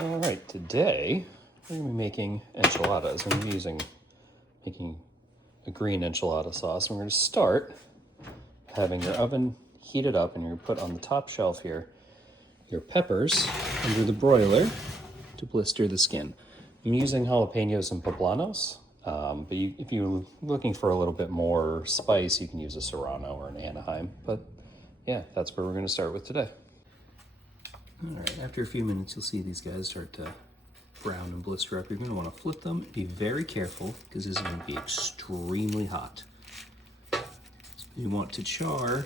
All right, today we're going to be making enchiladas. I'm making a green enchilada sauce. We're going to start having your oven heated up, and you're going to put on the top shelf here your peppers under the broiler to blister the skin. I'm using jalapenos and poblanos, but if you're looking for a little bit more spice, you can use a Serrano or an Anaheim. But yeah, that's where we're going to start with today. All right, after a few minutes, you'll see these guys start to brown and blister up. You're going to want to flip them. Be very careful because this is going to be extremely hot. So you want to char,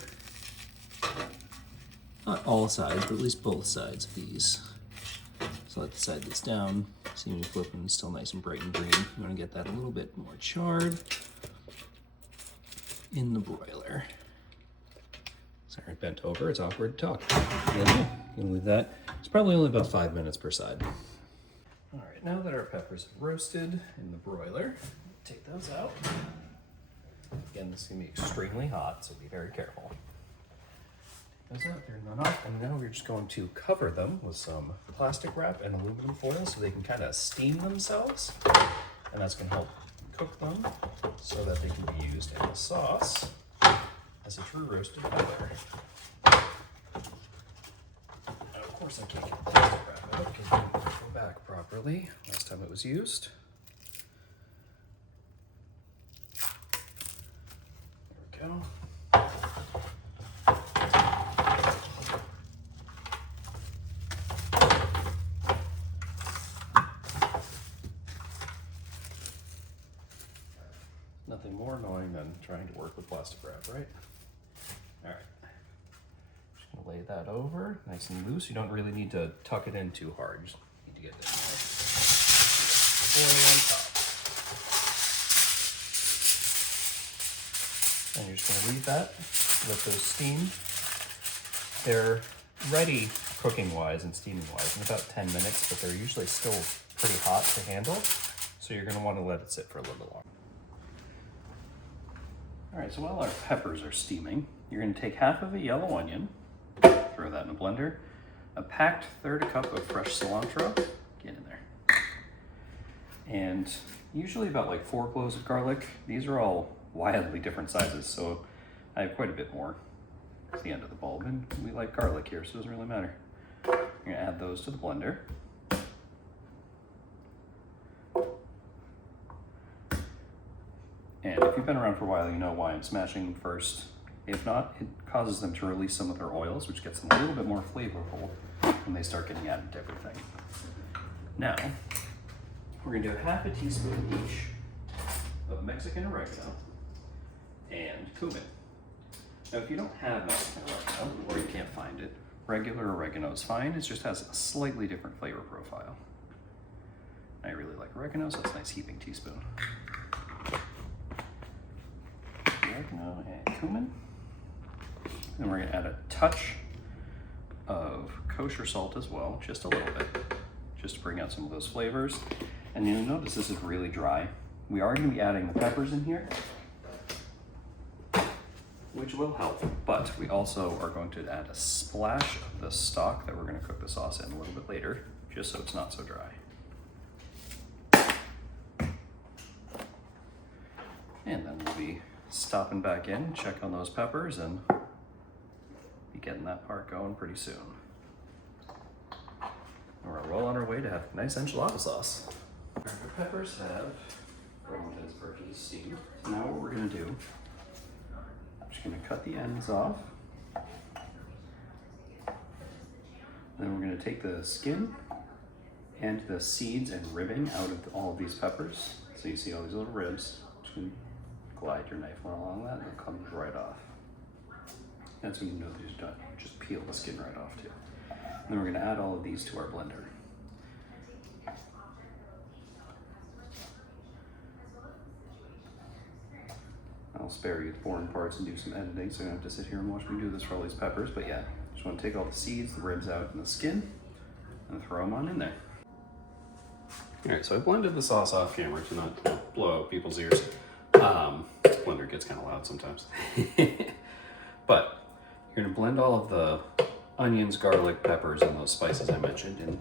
not all sides, but at least both sides of these. So let the side that's down. See when you flip them, it's still nice and bright and green. You want to get that a little bit more charred in the broiler. Sorry, bent over, it's awkward to talk. Yeah, you can leave that. It's probably only about 5 minutes per side. All right, now that our peppers have roasted in the broiler, take those out. Again, this is gonna be extremely hot, so be very careful. Take those out, they're none off, and now we're just going to cover them with some plastic wrap and aluminum foil so they can kind of steam themselves, and that's gonna help cook them so that they can be used in the sauce as a true roasted pepper. Now, of course, I can't get the plastic wrap out because it didn't go back properly last time it was used. There we go. Nothing more annoying than trying to work with plastic wrap, right? All right, just gonna lay that over nice and loose. You don't really need to tuck it in too hard. You just need to get that foil on top. And you're just gonna leave that, let those steam. They're ready cooking-wise and steaming-wise in about 10 minutes, but they're usually still pretty hot to handle. So you're gonna wanna let it sit for a little bit longer. All right, so while our peppers are steaming, you're gonna take half of a yellow onion, throw that in a blender, a packed third cup of fresh cilantro, get in there, and usually about like 4 cloves of garlic. These are all wildly different sizes, so I have quite a bit more at the end of the bulb, and we like garlic here, so it doesn't really matter. You're gonna add those to the blender. And if you've been around for a while, you know why I'm smashing them first. If not, it causes them to release some of their oils, which gets them a little bit more flavorful when they start getting added to everything. Now, we're gonna do half a teaspoon each of Mexican oregano and cumin. Now, if you don't have Mexican oregano, or you can't find it, regular oregano is fine. It just has a slightly different flavor profile. I really like oregano, so it's a nice heaping teaspoon. Oregano and cumin. Then we're gonna add a touch of kosher salt as well, just a little bit, just to bring out some of those flavors. And you'll notice this is really dry. We are gonna be adding the peppers in here, which will help, but we also are going to add a splash of the stock that we're gonna cook the sauce in a little bit later, just so it's not so dry. And then we'll be stopping back in, check on those peppers, and be getting that part going pretty soon. We're well on our way to have nice enchilada sauce. Our peppers have browned as versus steamed. So now what we're gonna do, I'm just gonna cut the ends off. Then we're gonna take the skin and the seeds and ribbing out of all of these peppers. So you see all these little ribs. Just gonna glide your knife along that and it comes right off. That's when you know these are done. Just peel the skin right off too. And then we're gonna add all of these to our blender. I'll spare you the boring parts and do some editing, so you don't have to sit here and watch me do this for all these peppers, but yeah, just wanna take all the seeds, the ribs out, and the skin, and throw them on in there. All right, so I blended the sauce off camera to not blow out people's ears. Blender gets kind of loud sometimes. But you're gonna blend all of the onions, garlic, peppers, and those spices I mentioned in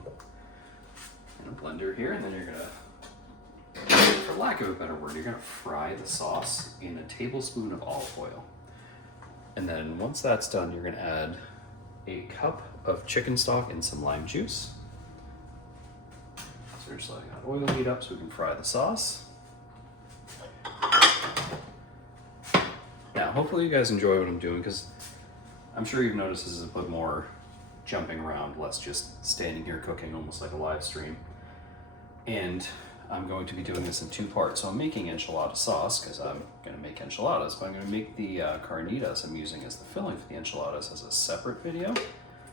in a blender here, and then you're gonna, for lack of a better word, you're gonna fry the sauce in a tablespoon of olive oil. And then once that's done, you're gonna add a cup of chicken stock and some lime juice. So we're just letting that oil heat up so we can fry the sauce. Now, hopefully you guys enjoy what I'm doing, because I'm sure you've noticed this is a bit more jumping around, less just standing here cooking almost like a live stream. And I'm going to be doing this in two parts. So I'm making enchilada sauce because I'm going to make enchiladas, but I'm going to make the carnitas I'm using as the filling for the enchiladas as a separate video.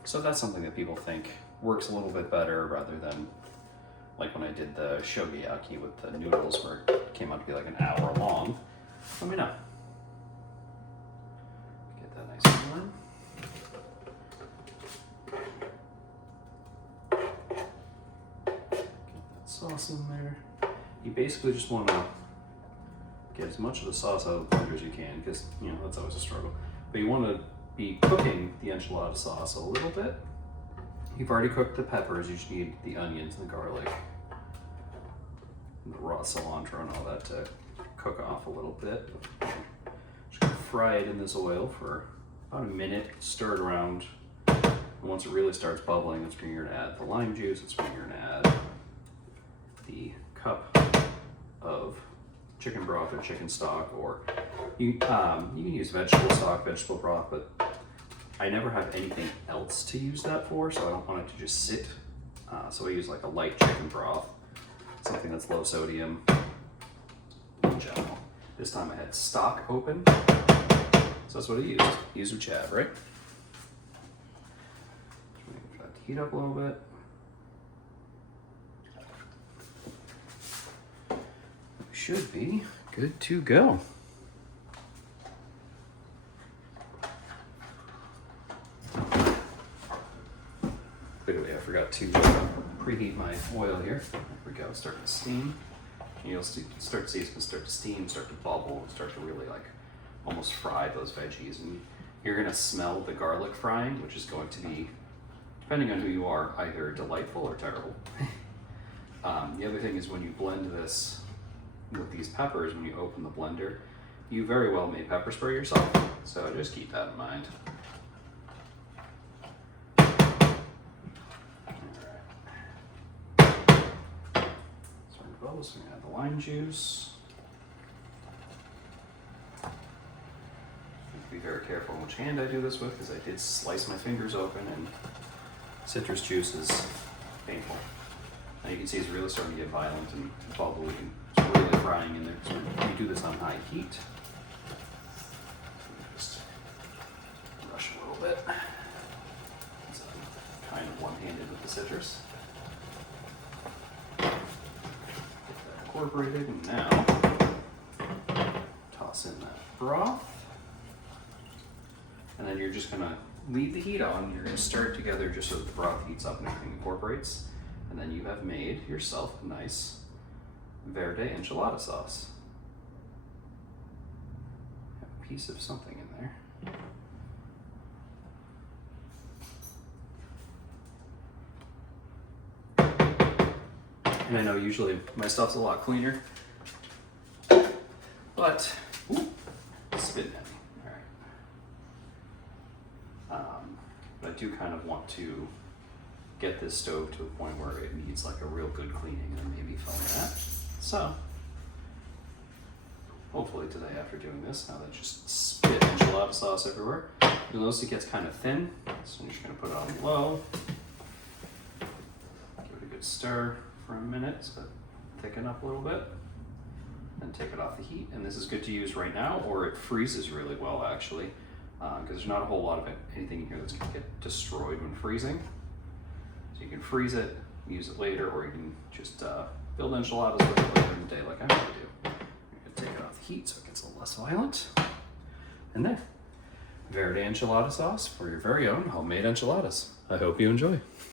So if that's something that people think works a little bit better rather than like when I did the shogi with the noodles where it came out to be like an hour long, let me know. Get that nice and warm. Sauce in there. You basically just want to get as much of the sauce out of the blender as you can, because you know that's always a struggle. But you want to be cooking the enchilada sauce a little bit. You've already cooked the peppers. You just need the onions and the garlic, and the raw cilantro and all that to cook off a little bit. Just gonna fry it in this oil for about a minute. Stir it around. And once it really starts bubbling, that's when you're gonna add the lime juice. That's when you're gonna add the cup of chicken broth or chicken stock, or you can use vegetable stock, vegetable broth, but I never have anything else to use that for, so I don't want it to just sit. So I use like a light chicken broth, something that's low sodium in general. This time I had stock open, so that's what I used. Use what you have, right? Wait for that to heat up a little bit. Should be good to go. By the way, I forgot to preheat my oil here. There we go, starting to steam. You'll start to see it's gonna start to steam, start to bubble, and start to really like almost fry those veggies. And you're gonna smell the garlic frying, which is going to be, depending on who you are, either delightful or terrible. The other thing is when you blend this with these peppers, when you open the blender, you very well may pepper spray yourself, so just keep that in mind. Alright. Starting to bubble, so we're gonna add the lime juice. Be very careful which hand I do this with, because I did slice my fingers open, and citrus juice is painful. Now you can see it's really starting to get violent and bubbly, and it's really frying in there. So we do this on high heat. Just rush a little bit. So I'm kind of one-handed with the citrus. Get that incorporated, and now toss in that broth. And then you're just gonna leave the heat on. You're gonna stir it together just so that the broth heats up and everything incorporates. And then you have made yourself a nice Verde enchilada sauce. Have a piece of something in there. And I know usually my stuff's a lot cleaner, but spitting at me. All right. But I do kind of want to get this stove to a point where it needs like a real good cleaning, and maybe film that. So hopefully today, after doing this, now that just spit enchilada sauce everywhere, you'll notice it gets kind of thin, so I'm just gonna put it on low, give it a good stir for a minute so it thicken up a little bit, then take it off the heat. And this is good to use right now, or it freezes really well actually, because there's not a whole lot of anything in here that's gonna get destroyed when freezing. So you can freeze it, use it later, or you can just build enchiladas with it later in the day like I'm gonna do. I'm gonna take it off the heat so it gets a little less violent. And there, Verde enchilada sauce for your very own homemade enchiladas. I hope you enjoy.